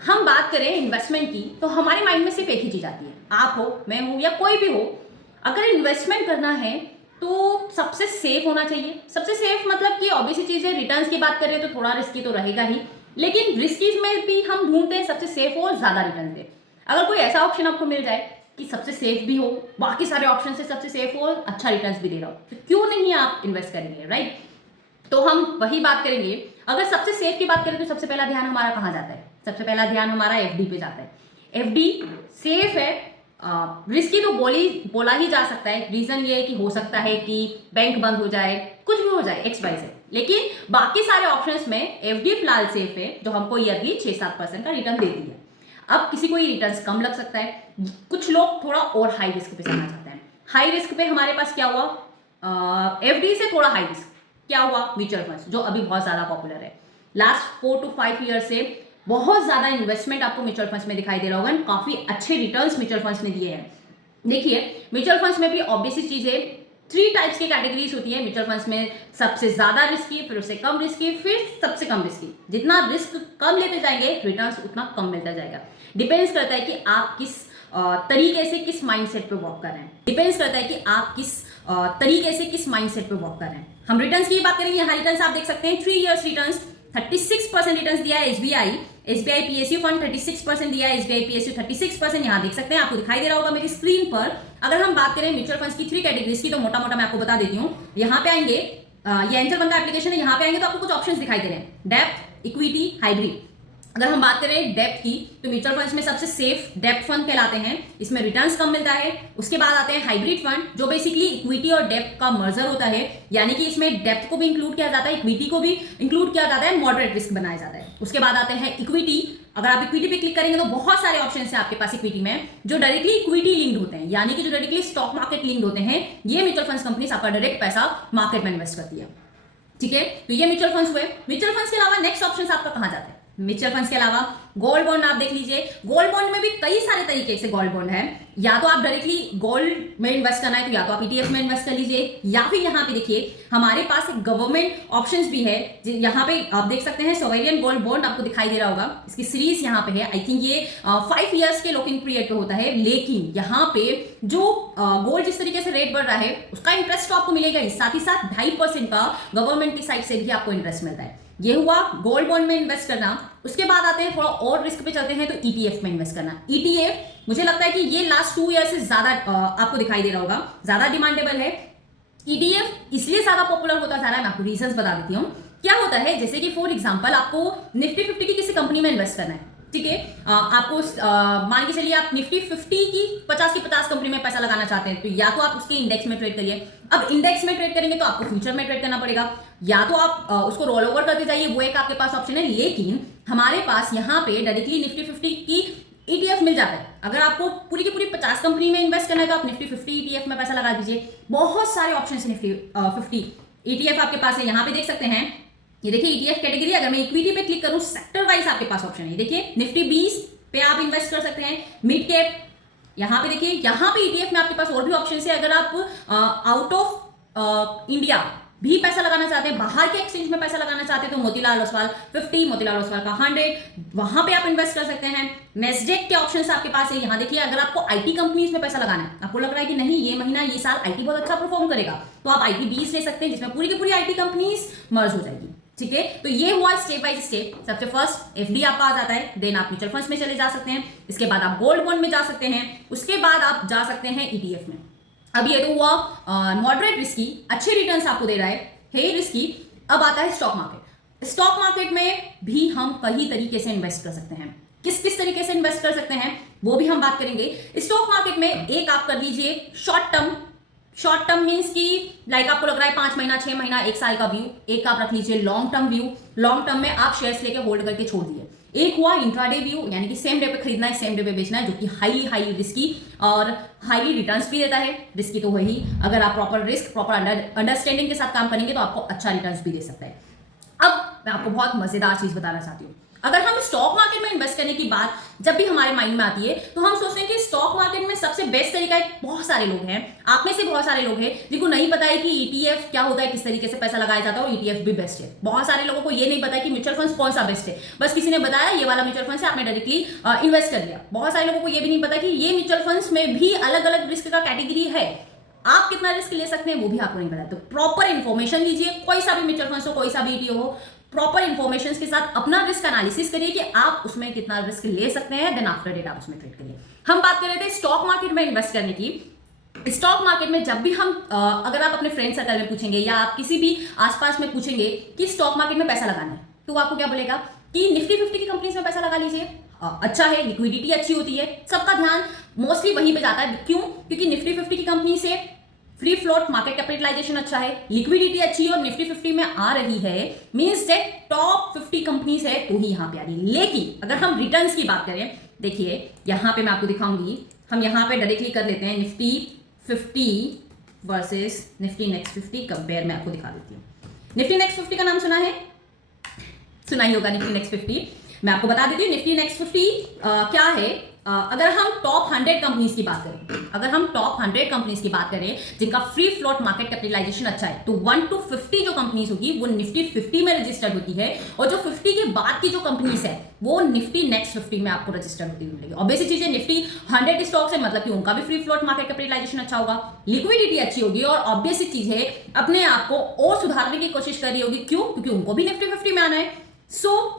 हम बात करें इन्वेस्टमेंट की तो हमारे माइंड में सिर्फ एक ही चीज आती है, आप हो, मैं हूं या कोई भी हो, अगर इन्वेस्टमेंट करना है तो सबसे सेफ होना चाहिए। सबसे सेफ मतलब कि ऑब्वियसली चीज है, रिटर्न्स की बात करें तो थोड़ा रिस्की तो रहेगा ही, लेकिन रिस्की में भी हम ढूंढते हैं सबसे सेफ हो और ज्यादा रिटर्न दे। अगर कोई ऐसा ऑप्शन आपको मिल जाए कि सबसे सेफ भी हो, बाकी सारे ऑप्शन से सबसे सेफ हो, अच्छा रिटर्न्स भी दे रहा हो, तो क्यों नहीं आप इन्वेस्ट करेंगे, राइट? तो हम वही बात करेंगे। अगर सबसे सेफ की बात करें तो सबसे पहला ध्यान हमारा कहाँ जाता है? सबसे पहला ध्यान हमारा एफडी पे जाता है। एफडी सेफ है, रिस्की तो बोला ही जा सकता है। रीजन ये है कि हो सकता है कि बैंक बंद हो जाए, कुछ भी हो जाए, एक्स वाई से, लेकिन बाकी सारे ऑप्शंस में एफडी फिलहाल सेफ है, जो हमको ईयरली 6-7% का रिटर्न देती है। अब किसी को ये रिटर्न कम लग सकता है, कुछ लोग थोड़ा और हाई रिस्क पे जाना चाहते हैं। हाई रिस्क पे हमारे पास क्या हुआ? एफडी से थोड़ा हाई रिस्क क्या हुआ? म्यूचुअल फंड्स, जो अभी बहुत ज्यादा पॉपुलर है। लास्ट 4 to 5 ईयर से बहुत ज्यादा इन्वेस्टमेंट आपको म्यूचुअल फंड्स में दिखाई दे रहा होगा, काफी अच्छे रिटर्न्स म्यूचुअल फंड्स ने दिए हैं। देखिए, म्यूचुअल फंड्स में भी ऑब्वियसली चीज है, 3 टाइप्स की कैटेगरीज होती है म्यूचुअल फंड्स में। सबसे ज्यादा रिस्की, फिर उससे कम रिस्की, फिर सबसे कम रिस्की। जितना रिस्क कम लेते जाएंगे, रिटर्न्स उतना कम मिलता जाएगा। डिपेंड्स करता है कि आप किस तरीके से, किस माइंडसेट पे वर्क कर रहे हैं। डिपेंड्स करता है कि आप किस तरीके से, किस माइंडसेट पे वर्क कर रहे हैं। हम रिटर्न्स की बात करेंगे, यहाँ रिटर्न्स आप देख सकते हैं, 3 इयर्स रिटर्न्स 36% रिटर्न्स दिया है एसबीआई पीएसयू फंड 36% दिया है, एसबीआई पीएसयू 36%। यहाँ देख सकते हैं, आपको दिखाई दे रहा होगा मेरी स्क्रीन पर। अगर हम बात करें म्यूचुअल फंड्स की 3 कैटेगरीज की, तो मोटा मोटा मैं आपको बता देती हूँ। यहाँ पे आएंगे, ये एंजल फंड का एप्लीकेशन है, यहाँ पे आएंगे तो आपको कुछ ऑप्शंस दिखाई दे रहे हैं, डेप्थ, इक्विटी, हाइब्रिड। अगर हम बात करें डेप्थ की, तो म्यूचुअल फंड्स में सबसे सेफ डेप्थ फंड कहलाते हैं, इसमें रिटर्न्स कम मिलता है। उसके बाद आते हैं हाइब्रिड फंड, जो बेसिकली इक्विटी और डेप्थ का मर्जर होता है, यानी कि इसमें डेप्थ को भी इंक्लूड किया जाता है, इक्विटी को भी इंक्लूड किया जाता है, मॉडरेट रिस्क बनाया जाता है। उसके बाद आते हैं इक्विटी। अगर आप इक्विटी पे क्लिक करेंगे तो बहुत सारे ऑप्शन है आपके पास इक्विटी में, जो डायरेक्टली इक्विटी लिंक्ड होते हैं, यानी कि जो डायरेक्टली स्टॉक मार्केट लिंक्ड होते हैं। ये म्यूचुअल फंड्स कंपनीज आपका डायरेक्ट पैसा मार्केट में इन्वेस्ट करती है, ठीक है? तो ये म्यूचुअल फंड्स हुए। म्यूचुअल फंड्स के अलावा नेक्स्ट ऑप्शन आपका कहां जाता है? म्यूचुअल फंड्स के अलावा गोल्ड बॉन्ड आप देख लीजिए। गोल्ड बॉन्ड में भी कई सारे तरीके से गोल्ड बॉन्ड है। या तो आप डायरेक्टली गोल्ड में इन्वेस्ट करना है तो या तो आप ईटीएफ में इन्वेस्ट कर लीजिए, या फिर यहाँ पे देखिए हमारे पास एक गवर्नमेंट ऑप्शंस भी है। यहाँ पे आप देख सकते हैं सोवेरियन गोल्ड बॉन्ड, आपको दिखाई दे रहा होगा, इसकी सीरीज यहाँ पे है। आई थिंक ये 5 ईयर्स के लॉकिंग पीरियड पे होता है, लेकिन यहाँ पे जो गोल्ड जिस तरीके से रेट बढ़ रहा है उसका इंटरेस्ट तो आपको मिलेगा ही, साथ ही साथ 2.5% का गवर्नमेंट की साइड से भी आपको इंटरेस्ट मिलता है। ये हुआ गोल्ड बॉन्ड में इन्वेस्ट करना। उसके बाद आते हैं थोड़ा और रिस्क पे चलते हैं, तो ईटीएफ में इन्वेस्ट करना। ईटीएफ मुझे लगता है कि ये लास्ट 2 ईयर से ज्यादा आपको दिखाई दे रहा होगा, ज्यादा डिमांडेबल है। ईटीएफ इसलिए ज्यादा पॉपुलर होता जा रहा है, मैं आपको रीजंस बता देती हूँ। क्या होता है, जैसे कि फॉर एग्जांपल आपको निफ्टी 50 की किसी कंपनी में इन्वेस्ट करना है, ठीक है? आपको मान के चलिए आप निफ्टी 50 की 50 कंपनी में पैसा लगाना चाहते हैं, तो या तो आप उसके इंडेक्स में ट्रेड करिए। अब इंडेक्स में ट्रेड करेंगे तो आपको फ्यूचर में ट्रेड करना पड़ेगा, या तो आप उसको रोल ओवर करते जाइए, वो एक आपके पास ऑप्शन है। लेकिन हमारे पास यहाँ पे डायरेक्टली निफ्टी 50 की ईटीएफ मिल जाता है। अगर आपको पूरी की पूरी 50 कंपनी में इन्वेस्ट करना है तो आप निफ्टी 50 ईटीएफ में पैसा लगा दीजिए। बहुत सारे ऑप्शन है निफ्टी 50 ईटीएफ आपके पास है। यहाँ पे देख सकते हैं, ये देखिए ईटीएफ कैटेगरी। अगर मैं इक्विटी पे क्लिक करूं, सेक्टर वाइज आपके पास ऑप्शन है, देखिए निफ्टी 20 पे आप इन्वेस्ट कर सकते हैं। मिड कैप, यहाँ पे देखिए, यहाँ पे ईटीएफ में आपके पास और भी ऑप्शन है। अगर आप आउट ऑफ इंडिया भी पैसा लगाना चाहते हैं, बाहर के एक्सचेंज में पैसा लगाना चाहते हैं, तो मोतीलाल ओसवाल 50, मोतीलाल ओसवाल का 100, वहां पे आप इन्वेस्ट कर सकते हैं। नेस्डेक के ऑप्शंस आपके पास है। यहाँ देखिए, अगर आपको आईटी कंपनीज में पैसा लगाना है, आपको लग रहा है कि नहीं ये महीना, ये साल आईटी बहुत अच्छा परफॉर्म करेगा, तो आप आईटी 20 ले सकते हैं, जिसमें पूरी की पूरी आईटी कंपनीज मर्ज हो जाएगी, ठीक है? तो ये हुआ स्टेप बाय स्टेप। सबसे फर्स्ट एफडी आपका आ जाता है, देन आप म्यूचुअल फंड्स में चले जा सकते हैं, इसके बाद आप गोल्ड बॉन्ड में जा सकते हैं, उसके बाद आप जा सकते हैं ईटीएफ में। अब ये तो हुआ मॉडरेट रिस्की, अच्छे रिटर्न्स आपको दे रहा है रिस्की। अब आता है स्टॉक मार्केट। स्टॉक मार्केट में भी हम कई तरीके से इन्वेस्ट कर सकते हैं। किस किस तरीके से इन्वेस्ट कर सकते हैं वो भी हम बात करेंगे। स्टॉक मार्केट में एक आप कर लीजिए शॉर्ट टर्म मीन्स की लाइक आपको लग रहा है 5 महीना, 6 महीना, 1 साल का व्यू। एक आप रख लीजिए long term view, long term में आप शेयर्स लेके होल्ड करके छोड़ दिए। एक हुआ इंट्राडे व्यू, यानी कि सेम डे पे खरीदना है, सेम डे पे बेचना है, जो कि हाईली रिस्की और हाईली रिटर्न्स भी देता है। रिस्की तो वही, अगर आप प्रॉपर अंडरस्टैंडिंग के साथ काम करेंगे तो आपको अच्छा रिटर्न्स भी दे सकता है। अब मैं आपको बहुत मजेदार चीज बताना चाहती हूँ। अगर हम स्टॉक मार्केट में इन्वेस्ट करने की बात जब भी हमारे माइंड में आती है तो हम सोचते हैं कि स्टॉक मार्केट में सबसे बेस्ट तरीका है। बहुत सारे लोग हैं, आप में से बहुत सारे लोग हैं जिनको नहीं पता है कि ईटीएफ क्या होता है, किस तरीके से पैसा लगाया जाता है, और ईटीएफ भी बेस्ट है। बहुत सारे लोगों को ये नहीं पता है कि म्यूचुअल फंड कौन सा बेस्ट है, बस किसी ने बताया ये वाला म्यूचुअल फंड से आपने डायरेक्टली इन्वेस्ट कर लिया। बहुत सारे लोगों को ये भी नहीं पता कि ये म्यूचुअल फंड्स में भी अलग अलग रिस्क का कैटेगरी है, आप कितना रिस्क ले सकते हैं वो भी आपको नहीं पता। तो प्रॉपर इंफॉर्मेशन लीजिए, कोई सा भी म्यूचुअल फंड हो, कोई सा भी ईटीएफ हो, प्रॉपर इंफॉर्मेशन के साथ अपना रिस्क एनालिसिस करिए कि आप उसमें कितना रिस्क ले सकते हैं, देन आफ्टर डेट आप उसमें ट्रेड करिए। हम बात कर रहे थे स्टॉक मार्केट में इन्वेस्ट करने की। स्टॉक मार्केट में जब भी हम अगर आप अपने फ्रेंड सर्कल में पूछेंगे या आप किसी भी आसपास में पूछेंगे कि स्टॉक मार्केट में पैसा लगाना है, तो आपको क्या बोलेगा कि निफ्टी 50 की कंपनीज में पैसा लगा लीजिए, अच्छा है, लिक्विडिटी अच्छी होती है। सबका ध्यान मोस्टली वहीं पे जाता है। क्यों? क्योंकि निफ्टी 50 की कंपनी से फ्री फ्लोट, मार्केट कैपिटलाइजेशन अच्छा है, लिक्विडिटी अच्छी है और निफ्टी 50 में आ रही है, मींस दैट टॉप 50 कंपनीज है तो ही यहां पे आ रही है। लेकिन अगर हम रिटर्न्स की बात करें, देखिए यहां पे मैं आपको दिखाऊंगी, हम यहां पे डायरेक्टली कर लेते हैं Nifty 50 versus Nifty next 50 compare, मैं आपको दिखा देती हूँ। निफ्टी नेक्स्ट 50 का नाम सुना है? सुना ही होगा निफ्टी नेक्स्ट 50। मैं आपको बता देती हूँ निफ्टी नेक्स्ट 50 क्या है। अगर हम टॉप 100 कंपनीज की बात करें, अगर हम टॉप 100 कंपनीज की बात करें जिनका फ्री फ्लोट मार्केट कैपिटलाइजेशन अच्छा है, तो 1 to 50 जो कंपनीज होगी वो निफ्टी 50 में रजिस्टर्ड होती है, और जो 50 के बाद की जो कंपनीज है वो निफ्टी नेक्स्ट 50 में आपको रजिस्टर्ड होती मिलेगी। ऑब्वियसली चीज है, निफ्टी 100 स्टॉक्स है मतलब कि उनका भी फ्री फ्लोट मार्केट कैपिटलाइजेशन अच्छा होगा, लिक्विडिटी अच्छी होगी, और ऑब्वियसली चीज है अपने आप को और सुधारने की कोशिश कर रही होगी। क्यों? क्योंकि उनको भी निफ्टी 50 में आना है।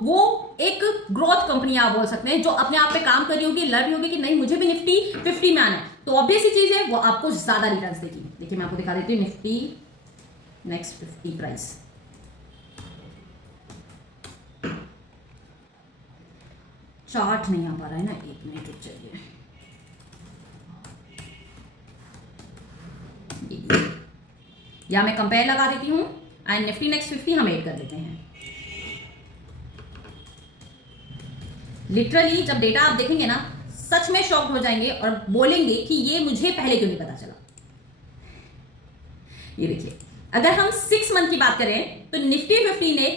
वो एक ग्रोथ कंपनी आप बोल सकते हैं जो अपने आप पे काम कर रही होगी, लड़ रही होगी कि नहीं मुझे भी निफ्टी 50 में आना है, तो ऑब्वियस ही चीज है वो आपको ज्यादा रिटर्न्स देगी। देखिए मैं आपको दिखा देती हूँ निफ्टी नेक्स्ट 50 प्राइस। चार्ट नहीं आ पा रहा है ना, एक मिनट रुक जाइए। या मैं कंपेयर लगा देती हूँ एंड निफ्टी नेक्स्ट 50 हम ऐड कर देते हैं। लिटरली जब डेटा आप देखेंगे ना सच में शॉक्ड हो जाएंगे और बोलेंगे कि ये मुझे पहले क्यों नहीं पता चला। ये देखिए अगर हम 6 मंथ की बात करें तो निफ्टी 50 ने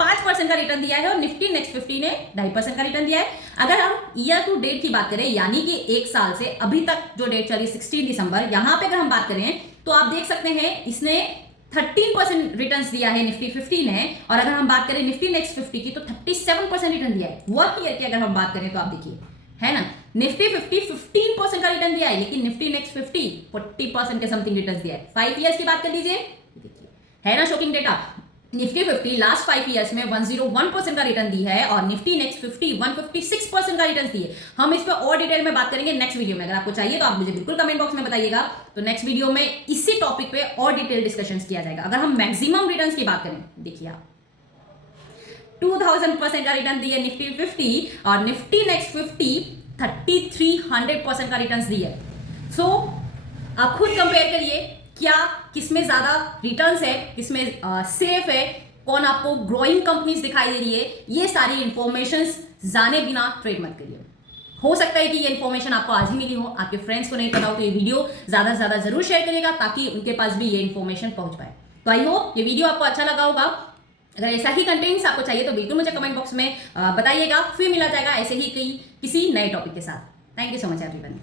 5% का रिटर्न दिया है और निफ्टी नेक्स्ट 50 ने 2.5% का रिटर्न दिया है। अगर हम ईयर टू डेट की बात करें यानी कि एक साल से अभी तक जो डेट चली 16 दिसंबर, यहां पे अगर हम बात करें तो आप देख सकते हैं इसने 13% रिटर्न्स दिया है निफ्टी 50 ने, और अगर हम बात करें निफ्टी नेक्स्ट 50 की तो 37% रिटर्न दिया है। वर्क ईयर की अगर हम बात करें तो आप देखिए है ना, निफ्टी 50 15% का रिटर्न दिया है, लेकिन निफ्टी नेक्स्ट 50 40% के समथिंग रिटर्न दिया है। 5 ईयर्स की बात कर लीजिए, देखिए है ना shocking data. Nifty 50 last 5 years में 101% का रिटर्न दी है और निफ्टी नेक्स्ट 50 156% का रिटर्न दी है। हम इस पर और डिटेल में बात करेंगे नेक्स्ट वीडियो में। अगर आपको चाहिए तो आप मुझे बिल्कुल कमेंट बॉक्स में बताइएगा, तो नेक्स्ट वीडियो में इसी टॉपिक पे और डिटेल डिस्कशन किया जाएगा। अगर हम मैक्सिमम रिटर्न की बात करें, देखिए आप 2000% का रिटर्न दिया निफ्टी 50 और निफ्टी नेक्स्ट 50 3300% का रिटर्न दी है। सो आप खुद कंपेयर करिए क्या किसमें ज्यादा रिटर्न्स है, किसमें सेफ है, कौन आपको ग्रोइंग कंपनीज दिखाई दे रही है। ये सारी इंफॉर्मेशंस जाने बिना ट्रेड मत करिए। हो सकता है कि ये इंफॉर्मेशन आपको आज ही मिली हो, आपके फ्रेंड्स को नहीं पता हो, तो ये वीडियो ज्यादा से ज्यादा जरूर शेयर करिएगा ताकि उनके पास भी ये इंफॉर्मेशन पहुंच पाए। तो आई होप ये वीडियो आपको अच्छा लगा होगा। अगर ऐसा ही कंटेंट्स आपको चाहिए तो बिल्कुल मुझे कमेंट बॉक्स में बताइएगा, फिर मिला जाएगा ऐसे ही किसी नए टॉपिक के साथ। Thank you so much everyone.